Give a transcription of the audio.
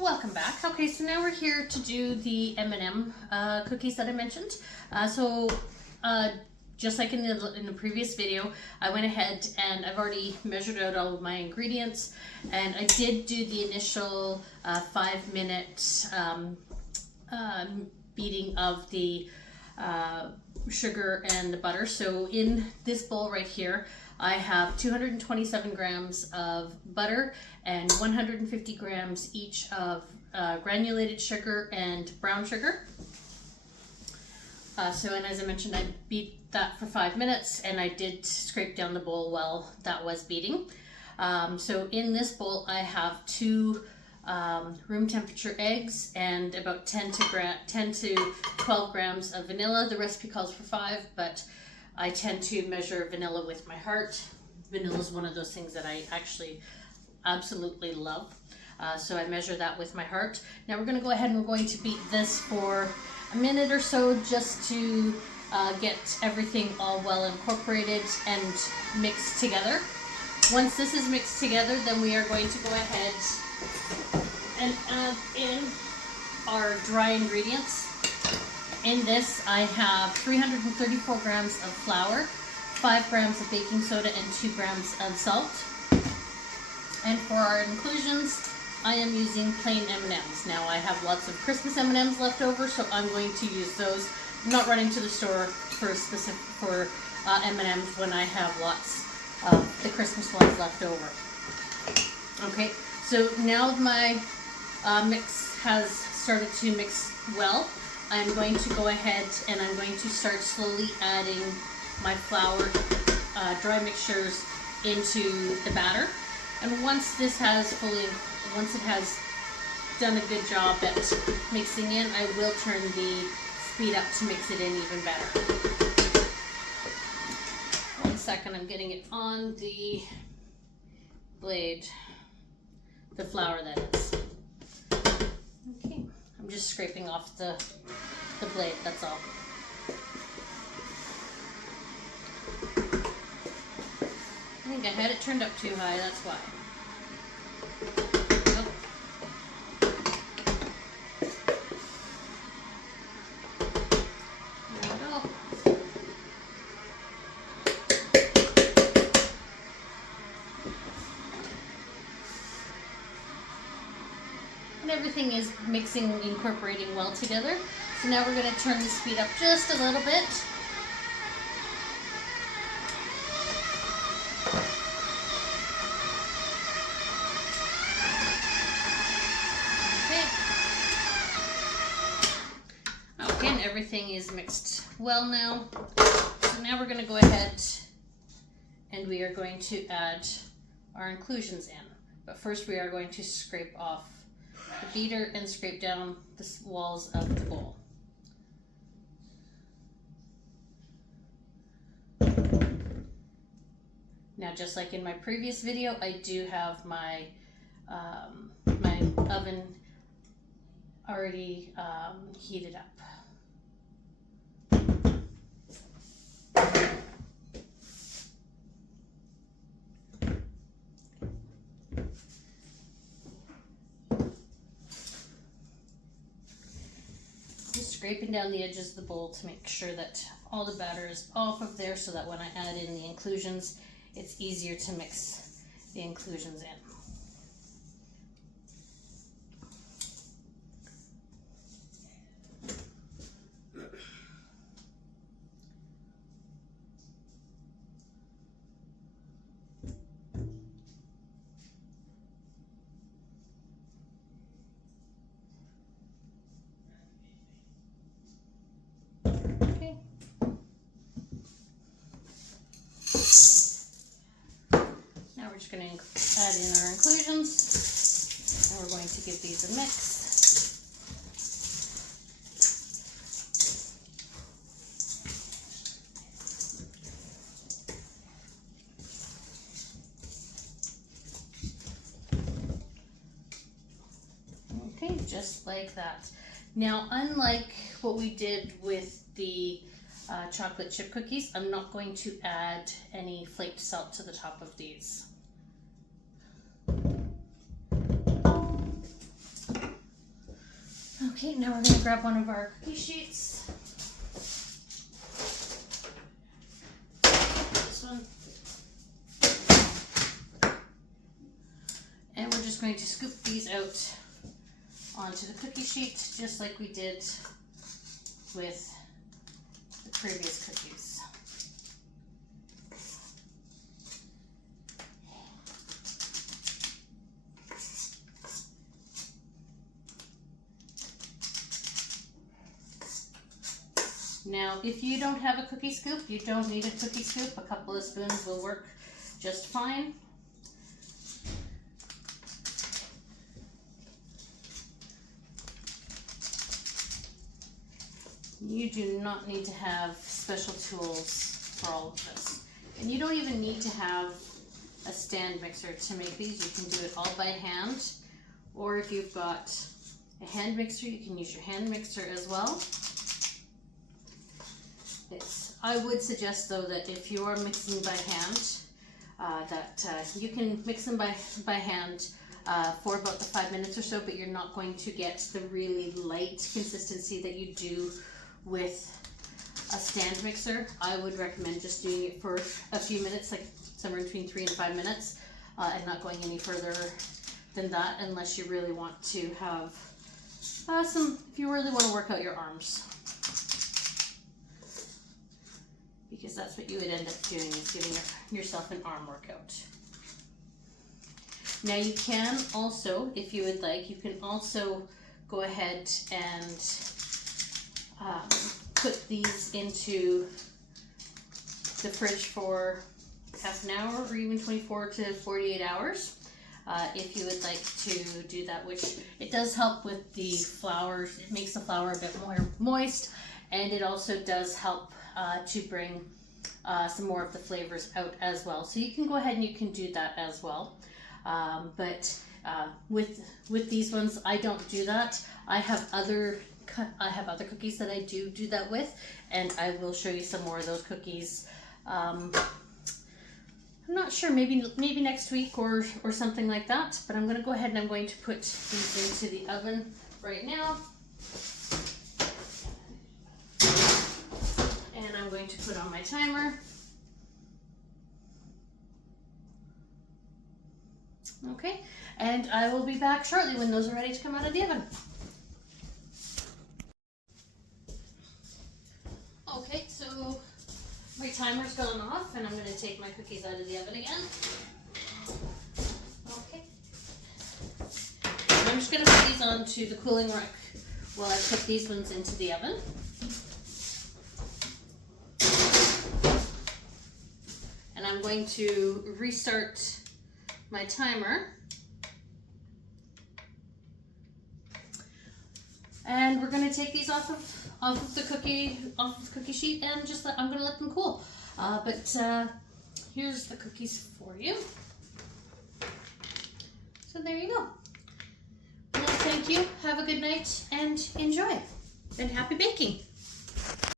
Welcome back. Okay, so now we're here to do the M&M cookies that I mentioned. Just like in the previous video, I went ahead and I've already measured out all of my ingredients, and I did do the initial 5-minute beating of the sugar and the butter. So in this bowl right here, I have 227 grams of butter and 150 grams each of granulated sugar and brown sugar. And as I mentioned, I beat that for 5 minutes, and I did scrape down the bowl while that was beating. So in this bowl, I have 2 room temperature eggs and about 10 to 12 grams of vanilla. The recipe calls for 5, but I tend to measure vanilla with my heart. Vanilla is one of those things that I actually absolutely love. So I measure that with my heart. Now we're going to go ahead and we're going to beat this for a minute or so just to get everything all well incorporated and mixed together. Once this is mixed together, then we are going to go ahead and add in our dry ingredients. In this, I have 334 grams of flour, 5 grams of baking soda, and 2 grams of salt. And for our inclusions, I am using plain M&Ms. Now I have lots of Christmas M&Ms left over, so I'm going to use those. I'm not running to the store for M&Ms when I have lots of the Christmas ones left over. Okay, so now my mix has started to mix well. I'm going to go ahead and I'm going to start slowly adding my flour dry mixtures into the batter. And once it has done a good job at mixing in, I will turn the speed up to mix it in even better. 1 second, I'm getting it on the blade, the flour that is. Okay, I'm just scraping off the blade, that's all. I think I had it turned up too high, that's why. There we go. And everything is mixing, incorporating well together. So now we're going to turn the speed up just a little bit. Okay, and everything is mixed well now. So now we're going to go ahead and we are going to add our inclusions in. But first we are going to scrape off the beater and scrape down the walls of the bowl. Now, just like in my previous video, I do have my my oven already heated up. Just scraping down the edges of the bowl to make sure that all the batter is off of there, so that when I add in the inclusions, it's easier to mix the inclusions in. Okay. Now we're just going to add in our inclusions, and we're going to give these a mix. Okay, just like that. Now, unlike what we did with the chocolate chip cookies, I'm not going to add any flaked salt to the top of these. Okay, now we're going to grab one of our cookie sheets. This one. And we're just going to scoop these out onto the cookie sheet, just like we did with the previous cookies. Now, if you don't have a cookie scoop, you don't need a cookie scoop. A couple of spoons will work just fine. You do not need to have special tools for all of this. And you don't even need to have a stand mixer to make these. You can do it all by hand. Or if you've got a hand mixer, you can use your hand mixer as well. I would suggest though that if you are mixing by hand, you can mix them by hand for about the 5 minutes or so, but you're not going to get the really light consistency that you do with a stand mixer. I would recommend just doing it for a few minutes, like somewhere between 3 and 5 minutes, and not going any further than that unless you really want to have if you really want to work out your arms. Because that's what you would end up doing, is giving yourself an arm workout. Now you can also, if you would like, you can also go ahead and put these into the fridge for half an hour or even 24 to 48 hours. If you would like to do that, which it does help with the flour. It makes the flour a bit more moist, and it also does help to bring some more of the flavors out as well. So you can go ahead and you can do that as well. But with these ones, I don't do that. I have other cookies that I do that with, and I will show you some more of those cookies. I'm not sure, maybe next week or something like that. But I'm going to go ahead and I'm going to put these into the oven right now. And I'm going to put on my timer. Okay, and I will be back shortly when those are ready to come out of the oven. Okay, so my timer's gone off and I'm going to take my cookies out of the oven again. Okay. And I'm just going to put these onto the cooling rack while I put these ones into the oven. And I'm going to restart my timer. And we're going to take these off of the cookie sheet and just I'm going to let them cool. But here's the cookies for you. So there you go. Well, thank you. Have a good night and enjoy. And happy baking.